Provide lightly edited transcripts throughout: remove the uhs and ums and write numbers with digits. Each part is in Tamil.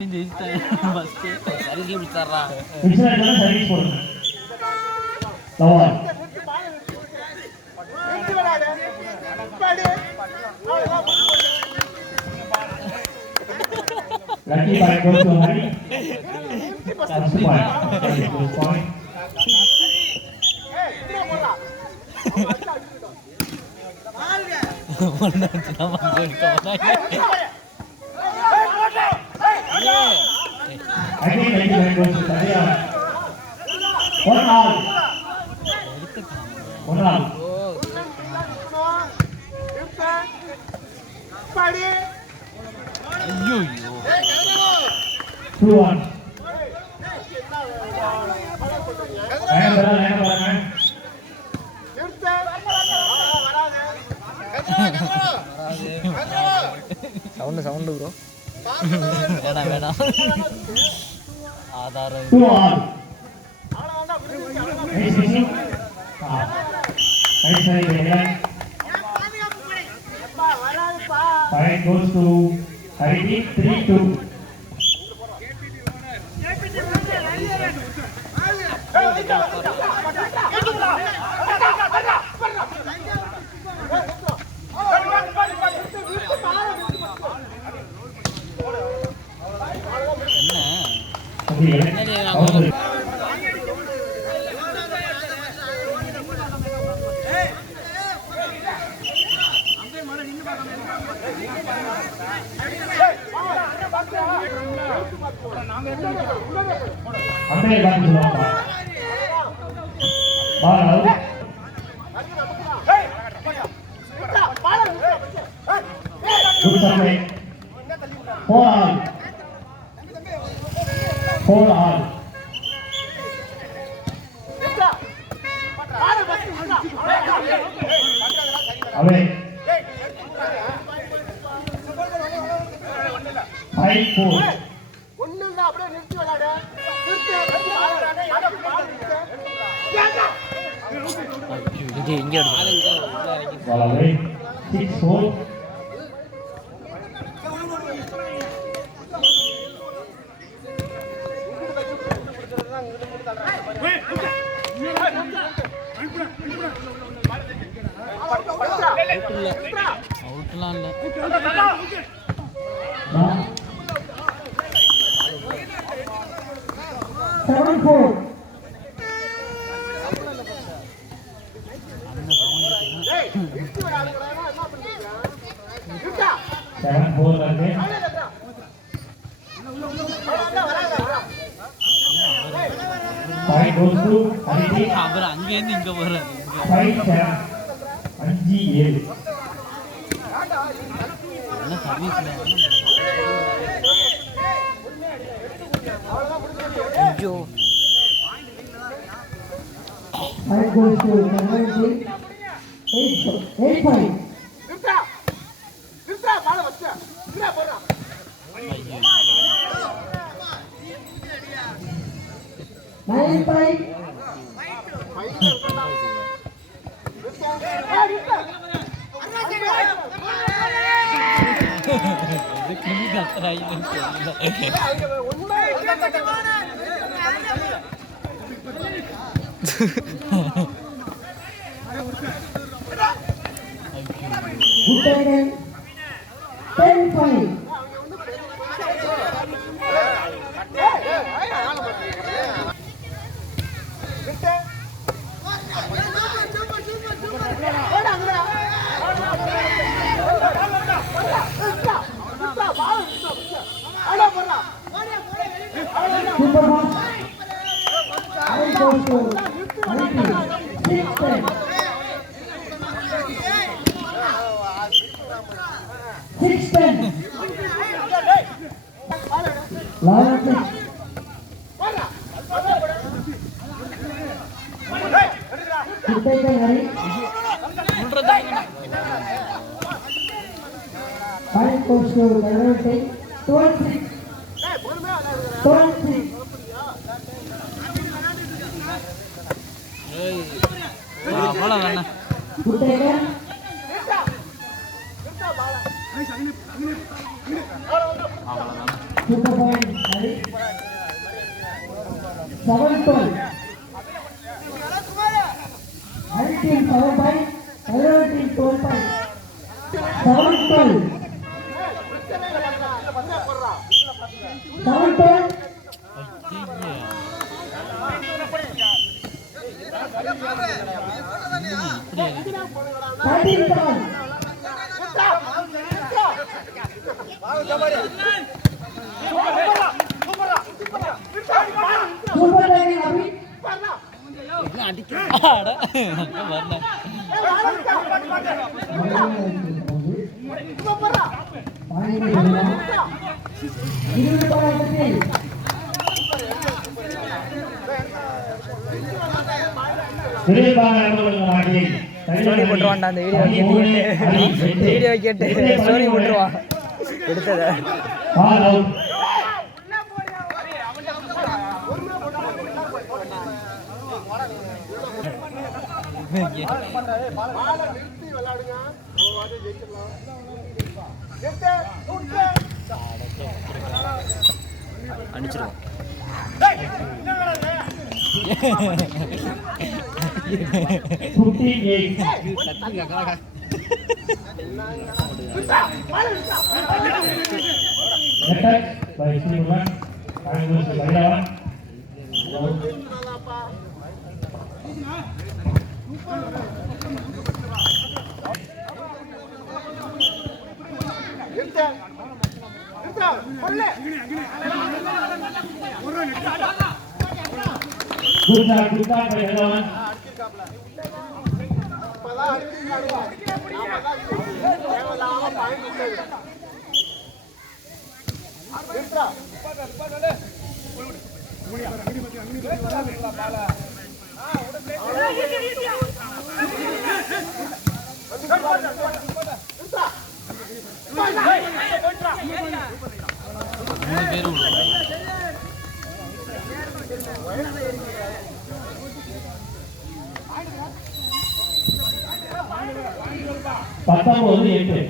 Lucky by goes to Hari. That's the point. This point. Again, Lucky goes to Sadia. 1 all. 1 all. ஐயோ 2-1. சவுண்ட் ப்ரோ வேணாம் ஆதாரம் 2 all. Point goes to Hari. 3-2. Ambil batu selapa. Ball. Good survey. 4 all. 4 all. Away. 5-4. Ball away. 6-4. அவுட்லாம் இல்ல 7-4. அவர் அங்கேருந்து இங்க போறாரு 5-7. 5-7. என்ன சர்வீஸ்ல ஐயோ Point goes to Kangaroo. 8-5. Good again. 10-5. Super box. I goes to 6-10. 6-10. Line 6. Hari. Point goes to Kangaroo. 12-6. 12-6. அவ்வளோதானே Good again. Super point. அணி 7-12. One team 7-5, other team 12-5. 7-12. 7-12. Starting time. Super timing Abhi. Story போட்டுருவான்டா அந்த வீடியோ கேட்டு ஸ்டோரி போட்டுருவான் எடுத்தத அடிச்சிருவோம். 58. Attack by Srivan. Triangle to Bhairavan. Good start by Bhairavan. பத்தொன்பது 8.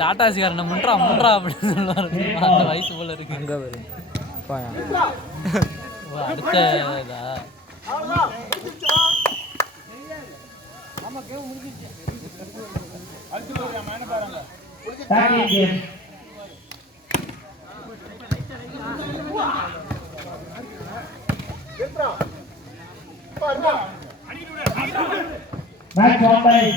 டாட்டாசிகாரன் முன்றா அப்படின்னு சொல்லுவாரு. அந்த வயசு போல இருக்கு. அங்க அடுத்த Tackling game. Match won by